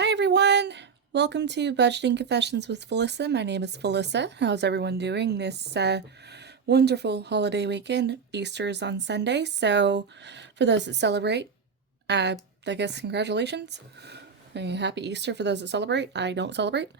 Hi everyone! Welcome to Budgeting Confessions with Felissa. My name is Felissa. How's everyone doing this wonderful holiday weekend? Easter is on Sunday, so for those that celebrate, I guess congratulations. And happy Easter for those that celebrate. I don't celebrate.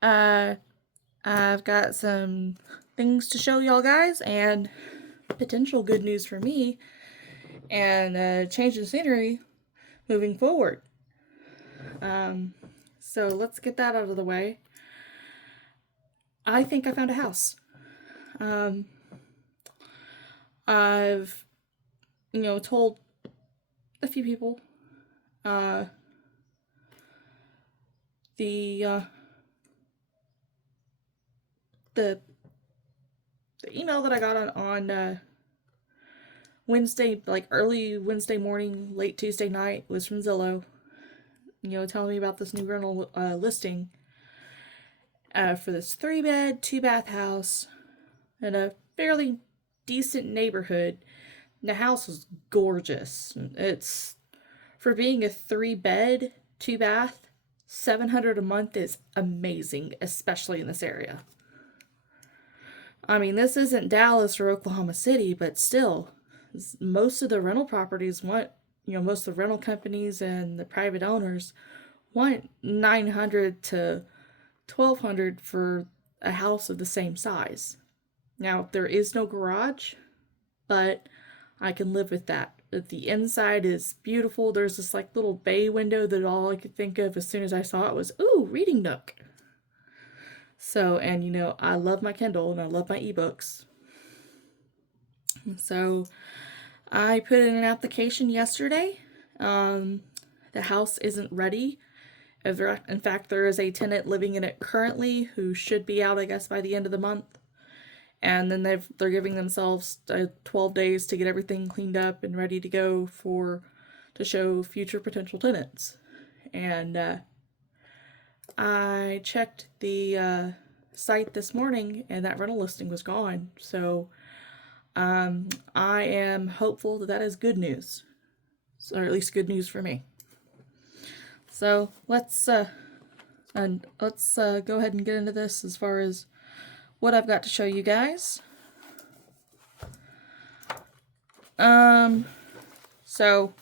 Uh, I've got some things to show y'all guys and potential good news for me and change in scenery moving forward. So let's get that out of the way. I think I found a house. Um, I've, told a few people. Uh, the uh, the the email that I got on Wednesday, like early Wednesday morning, late Tuesday night, was from Zillow. Telling me about this new rental listing for this 3-bed, 2-bath house in a fairly decent neighborhood. The house is gorgeous. It's for being a 3-bed, 2-bath. $700 a month is amazing, especially in this area. I mean, this isn't Dallas or Oklahoma City, but still, most of the rental properties want, most of the rental companies and the private owners want 900 to 1200 for a house of the same size. Now, there is no garage, but I can live with that. The inside is beautiful. There's this like little bay window that all I could think of as soon as I saw it was, ooh, reading nook. So, and I love my Kindle and I love my ebooks. So, I put in an application yesterday. The house isn't ready. In fact, there is a tenant living in it currently who should be out, I guess, by the end of the month. And then they're giving themselves 12 days to get everything cleaned up and ready to go to show future potential tenants. And I checked the site this morning, and that rental listing was gone. So I am hopeful that is good news, or at least good news for me. So let's go ahead and get into this as far as what I've got to show you guys. So,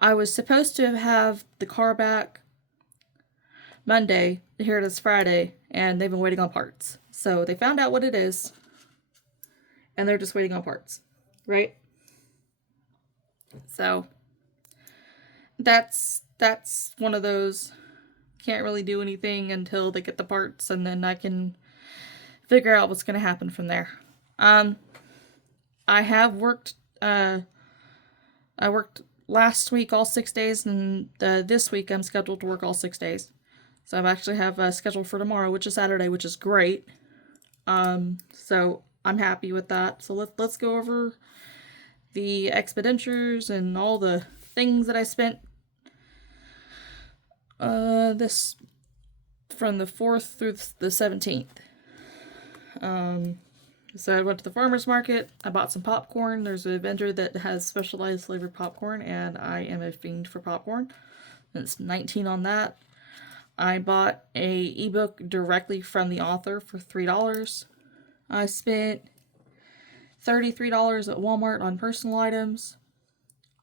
I was supposed to have the car back Monday. Here it is Friday, and they've been waiting on parts. So they found out what it is, and they're just waiting on parts, right? So that's one of those, can't really do anything until they get the parts, and then I can figure out what's going to happen from there. I have worked. I worked last week all 6 days, and this week I'm scheduled to work all 6 days. So I actually have a schedule for tomorrow, which is Saturday, which is great. So I'm happy with that. So let's go over the expenditures and all the things that I spent this from the 4th through the 17th. So I went to the farmer's market. I bought some popcorn. There's a vendor that has specialized flavored popcorn, and I am a fiend for popcorn. It's $19 on that. I bought a ebook directly from the author for $3. I spent $33 at Walmart on personal items.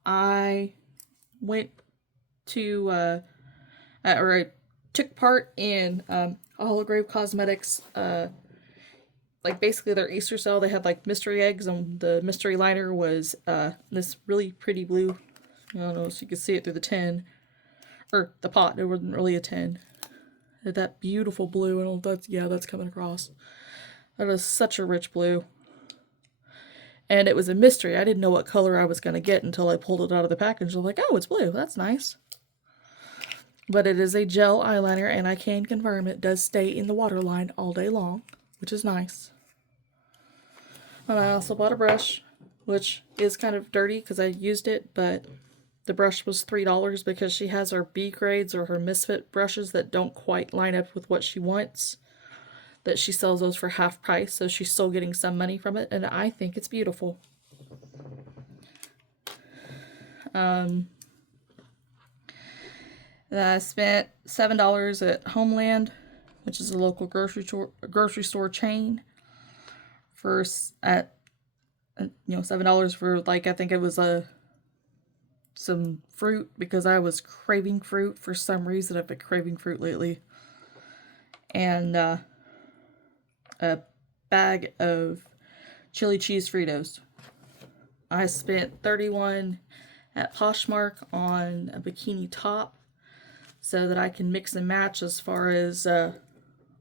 I went to or I took part in Holograve Cosmetics like basically their Easter sale. They had like mystery eggs, and the mystery liner was this really pretty blue. I don't know if you could see it through the tin or the pot. It wasn't really a tin. It had that beautiful blue, and that's coming across. That is such a rich blue. And it was a mystery. I didn't know what color I was going to get until I pulled it out of the package. I'm like, oh, it's blue. That's nice. But it is a gel eyeliner, and I can confirm it does stay in the waterline all day long, which is nice. And I also bought a brush, which is kind of dirty because I used it, but the brush was $3 because she has her B grades or her misfit brushes that don't quite line up with what she wants. that she sells those for half price, so she's still getting some money from it, and I think it's beautiful. Then I spent $7 at Homeland, which is a local grocery store chain, for $7 for, like, I think it was some fruit, because I was craving fruit for some reason. I've been craving fruit lately. And a bag of chili cheese Fritos. I spent $31 at Poshmark on a bikini top, so that I can mix and match as far as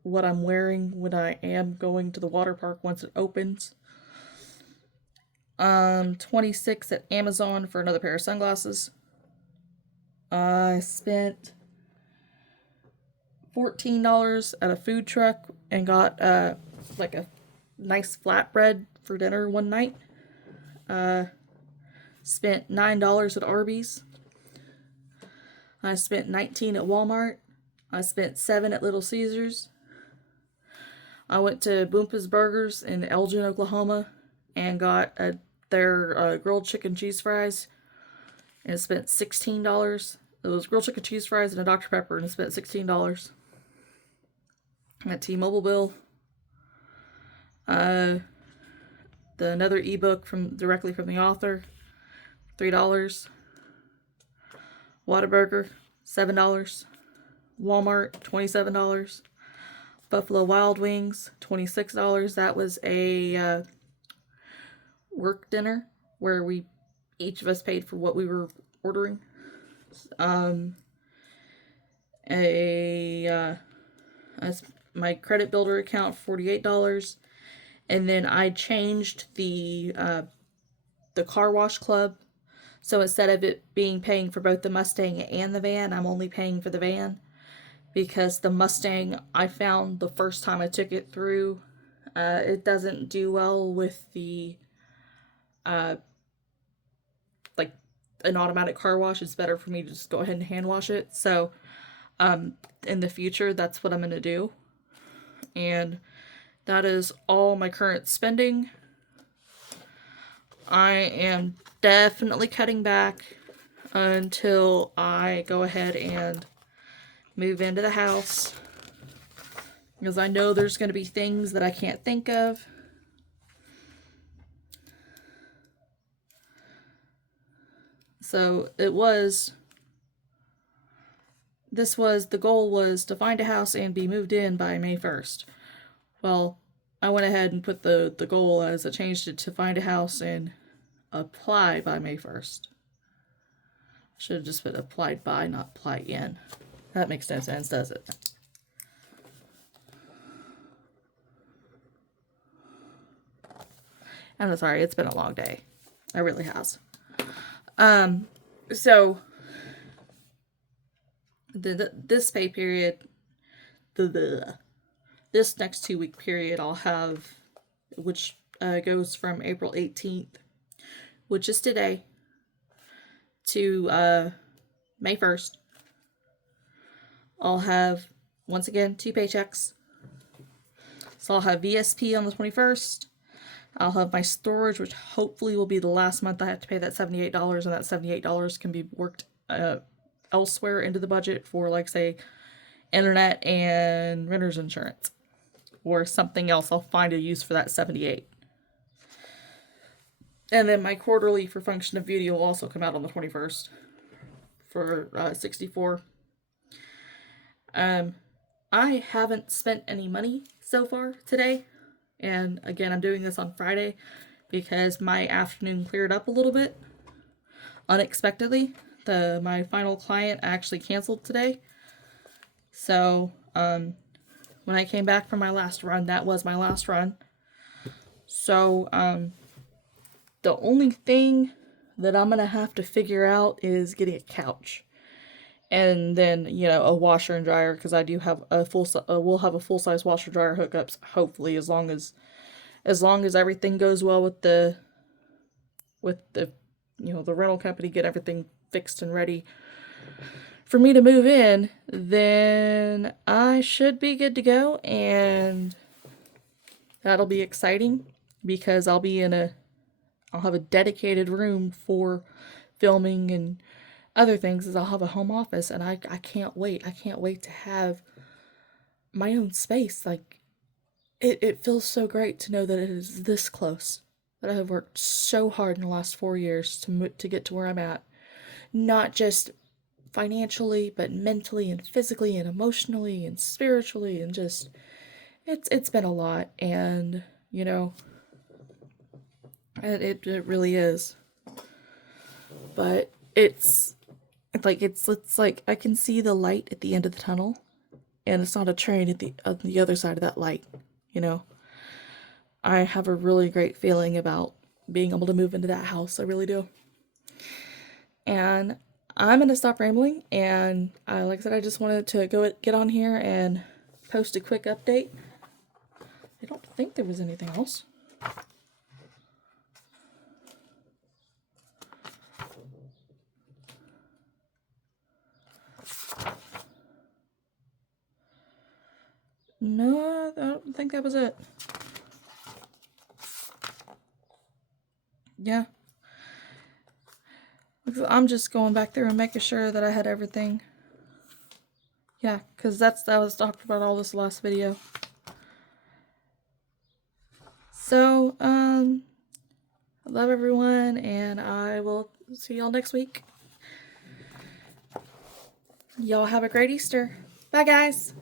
what I'm wearing when I am going to the water park once it opens. 26 at Amazon for another pair of sunglasses. I spent $14 at a food truck and got like a nice flatbread for dinner one night. Spent $9 at Arby's. I spent $19 at Walmart. I spent $7 at Little Caesars. I went to Boompa's Burgers in Elgin, Oklahoma, and got their grilled chicken cheese fries, and spent $16. It was grilled chicken cheese fries and a Dr. Pepper, and I spent $16. At T-Mobile bill. Another ebook directly from the author, $3. Whataburger, $7. Walmart, $27. Buffalo Wild Wings, $26. That was a work dinner where each of us paid for what we were ordering. My credit builder account, $48. And then I changed the car wash club. So instead of it paying for both the Mustang and the van, I'm only paying for the van. Because the Mustang, I found the first time I took it through, it doesn't do well with the, like, an automatic car wash. It's better for me to just go ahead and hand wash it. So, in the future, that's what I'm going to do. And that is all my current spending. I am definitely cutting back until I go ahead and move into the house, because I know there's going to be things that I can't think of. So the goal was to find a house and be moved in by May 1st. Well, I went ahead and put the goal as I changed it to find a house and apply by May 1st. Should have just put applied by, not apply in. That makes no sense, does it? I'm sorry, it's been a long day. It really has. So this pay period, this next 2-week period, I'll have, which goes from April 18th, which is today, to May 1st. I'll have, once again, 2 paychecks. So I'll have VSP on the 21st. I'll have my storage, which hopefully will be the last month I have to pay that $78, and that $78 can be worked elsewhere into the budget for, like, say, internet and renter's insurance. Or something else. I'll find a use for that $78. And then my quarterly for Function of Beauty will also come out on the 21st for $64. I haven't spent any money so far today. And again, I'm doing this on Friday because my afternoon cleared up a little bit unexpectedly. My final client actually canceled today. So, when I came back from my last run, that was my last run. So, the only thing that I'm going to have to figure out is getting a couch. And then, a washer and dryer, because I do have we'll have a full-size washer dryer hookups, hopefully, as long as everything goes well with the the rental company, get everything fixed and ready for me to move in, then I should be good to go. And That'll be exciting because I'll have a dedicated room for filming and other things, as I'll have a home office, and I can't wait. I can't wait to have my own space. Like, it feels so great to know that it is this close. That I have worked so hard in the last 4 years to get to where I'm at. Not just financially, but mentally and physically and emotionally and spiritually, and just it's been a lot, and you know, it really is. But it's like I can see the light at the end of the tunnel, and it's not a train at the other side of that light, you know. I have a really great feeling about being able to move into that house. I really do. And I'm gonna stop rambling. And like I said, I just wanted to get on here and post a quick update. I don't think there was anything else. No, I don't think that was it. Yeah. I'm just going back there and making sure that I had everything. Yeah, because that was talked about all this last video. So, I love everyone, and I will see y'all next week. Y'all have a great Easter. Bye, guys.